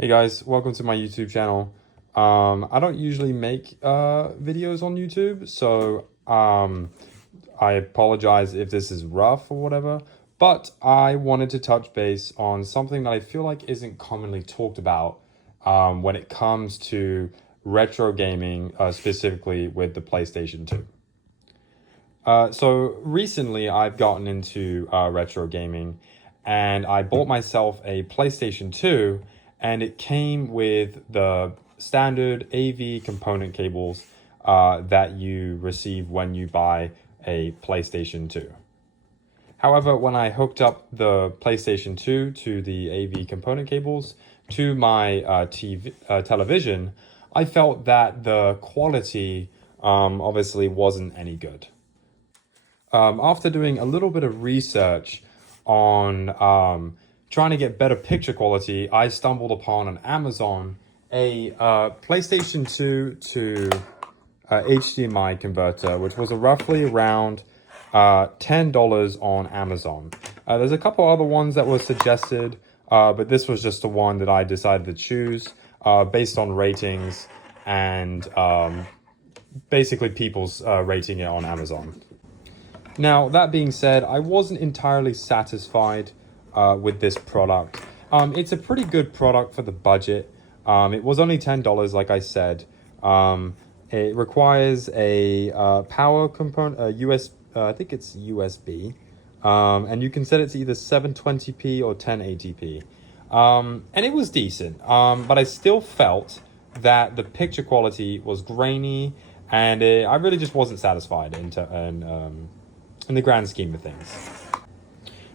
Hey guys, welcome to my YouTube channel. I don't usually make videos on YouTube, so I apologize if this is rough or whatever, but I wanted to touch base on something that I feel like isn't commonly talked about when it comes to retro gaming, specifically with the PlayStation 2. So recently I've gotten into retro gaming and I bought myself a PlayStation 2 and it came with the standard AV component cables that you receive when you buy a PlayStation 2. However, when I hooked up the PlayStation 2 to the AV component cables to my television, I felt that the quality obviously wasn't any good. After doing a little bit of research on trying to get better picture quality, I stumbled upon on Amazon a PlayStation 2 to HDMI converter, which was roughly around $10 on Amazon. There's a couple other ones that were suggested, but this was just the one that I decided to choose based on ratings and basically people's rating it on Amazon. Now, that being said, I wasn't entirely satisfied with this product. It's a pretty good product for the budget. It was only $10, like I said. It requires a power component, I think it's USB, and you can set it to either 720p or 1080p. And it was decent, but I still felt that the picture quality was grainy, and I really just wasn't satisfied in the grand scheme of things.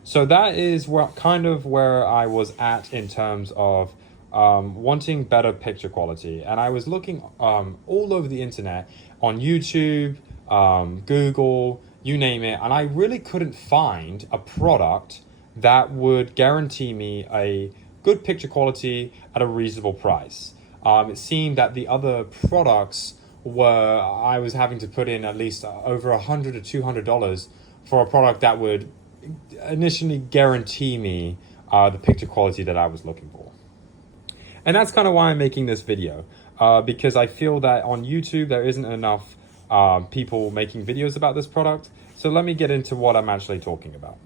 So that is where I was at in terms of wanting better picture quality. And I was looking all over the internet, on YouTube, Google, you name it, and I really couldn't find a product that would guarantee me a good picture quality at a reasonable price. It seemed that the other products I was having to put in at least over $100 to $200 for a product that would initially guarantee me the picture quality that I was looking for. And that's kind of why I'm making this video, because I feel that on YouTube there isn't enough people making videos about this product. So let me get into what I'm actually talking about.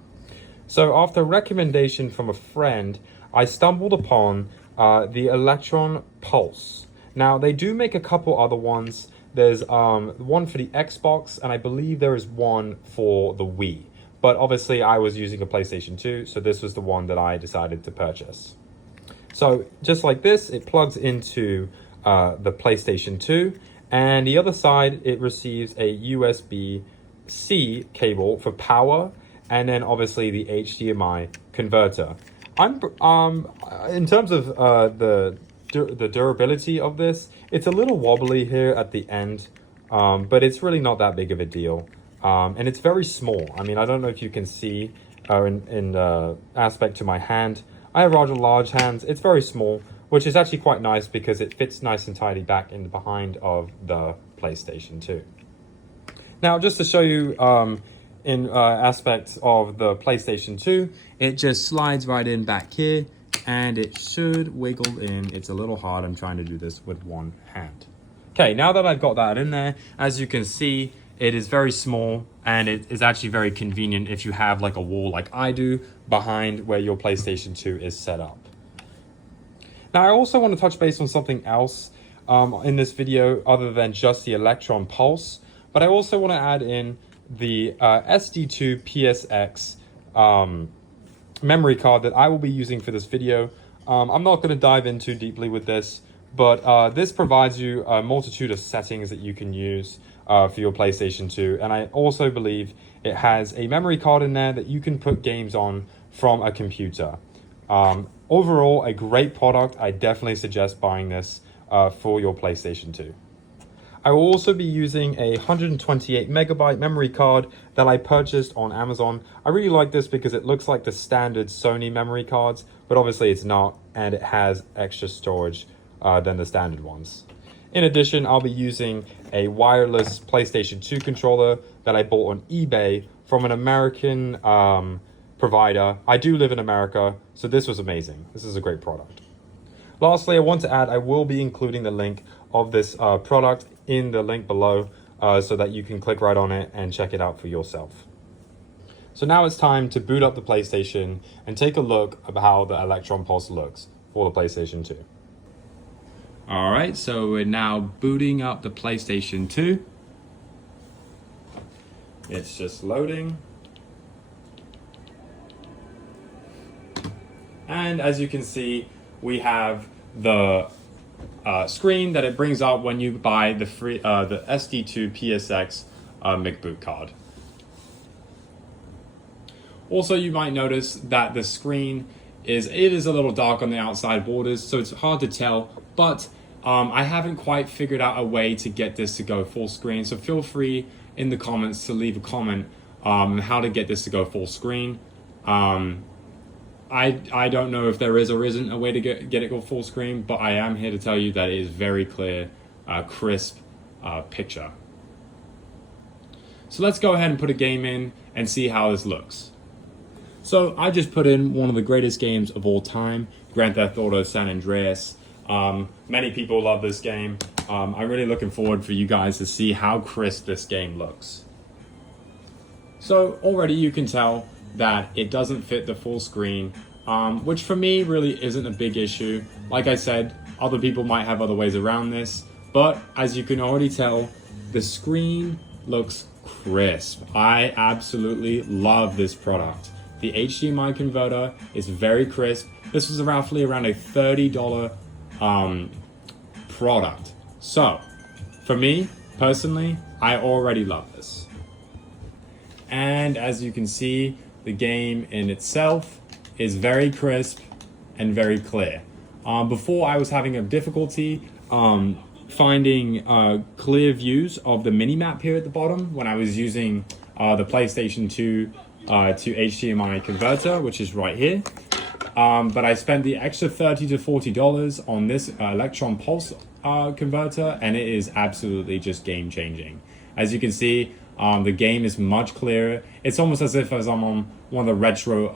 So after a recommendation from a friend, I stumbled upon the Electron Pulse. Now, they do make a couple other ones. There's one for the Xbox, and I believe there is one for the Wii. But obviously, I was using a PlayStation 2, so this was the one that I decided to purchase. So just like this, it plugs into the PlayStation 2, and the other side, it receives a USB-C cable for power, and then obviously the HDMI converter. In terms of the durability of this, it's a little wobbly here at the end, but it's really not that big of a deal. And it's very small. I mean, I don't know if you can see in aspect to my hand. I have rather large hands. It's very small, which is actually quite nice because it fits nice and tidy back in the behind of the PlayStation 2. Now, just to show you in aspects of the PlayStation 2, it just slides right in back here, and it should wiggle in. It's a little hard. I'm trying to do this with one hand. Okay, now that I've got that in there, as you can see, it is very small, and it is actually very convenient if you have like a wall like I do behind where your PlayStation 2 is set up. Now, I also want to touch base on something else in this video other than just the Electron Pulse, but I also want to add in the SD2 PSX memory card that I will be using for this video. I'm not going to dive in too deeply with this, but this provides you a multitude of settings that you can use for your PlayStation 2. And I also believe it has a memory card in there that you can put games on from a computer. Overall, a great product. I definitely suggest buying this for your PlayStation 2. I will also be using a 128 megabyte memory card that I purchased on Amazon. I really like this because it looks like the standard Sony memory cards, but obviously it's not, and it has extra storage than the standard ones. In addition, I'll be using a wireless PlayStation 2 controller that I bought on eBay from an American provider. I do live in America, so this was amazing. This is a great product. Lastly, I want to add, I will be including the link of this product in the link below so that you can click right on it and check it out for yourself. So now it's time to boot up the PlayStation and take a look at how the Electron Pulse looks for the PlayStation 2. All right, so we're now booting up the PlayStation 2. It's just loading. And as you can see, we have the screen that it brings up when you buy the free the SD2 PSX McBoot card. Also, you might notice that the screen is a little dark on the outside borders, so it's hard to tell, but I haven't quite figured out a way to get this to go full screen, so feel free in the comments to leave a comment how to get this to go full screen. I don't know if there is or isn't a way to get it go full screen, but I am here to tell you that it is very clear, crisp picture. So let's go ahead and put a game in and see how this looks. So I just put in one of the greatest games of all time, Grand Theft Auto San Andreas. Many people love this game. I'm really looking forward for you guys to see how crisp this game looks. So already you can tell that it doesn't fit the full screen, which for me really isn't a big issue. Like I said, other people might have other ways around this, but as you can already tell, the screen looks crisp. I absolutely love this product. The HDMI converter is very crisp. This was roughly around a $30 product. So for me personally, I already love this. And as you can see, the game in itself is very crisp and very clear. Before I was having a difficulty finding clear views of the mini-map here at the bottom when I was using the PlayStation 2 to HDMI converter, which is right here. But I spent the extra $30 to $40 on this Electron Pulse converter, and it is absolutely just game-changing. As you can see, the game is much clearer. It's almost as if I'm on one of the retro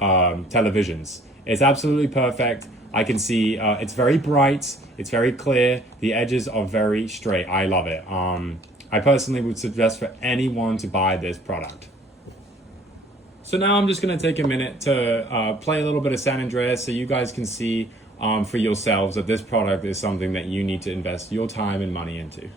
televisions. It's absolutely perfect. I can see it's very bright, it's very clear, the edges are very straight. I love it. I personally would suggest for anyone to buy this product. So now I'm just going to take a minute to play a little bit of San Andreas so you guys can see for yourselves that this product is something that you need to invest your time and money into.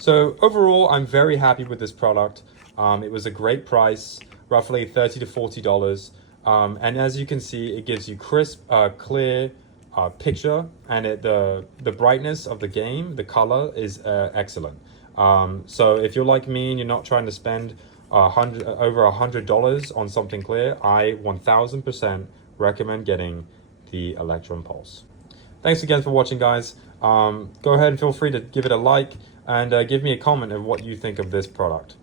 So overall, I'm very happy with this product. It was a great price, roughly $30 to $40. And as you can see, it gives you crisp, clear picture, and the brightness of the game, the color is excellent. So if you're like me and you're not trying to spend over $100 on something clear, I 1000% recommend getting the Electron Pulse. Thanks again for watching, guys. Go ahead and feel free to give it a like and give me a comment of what you think of this product.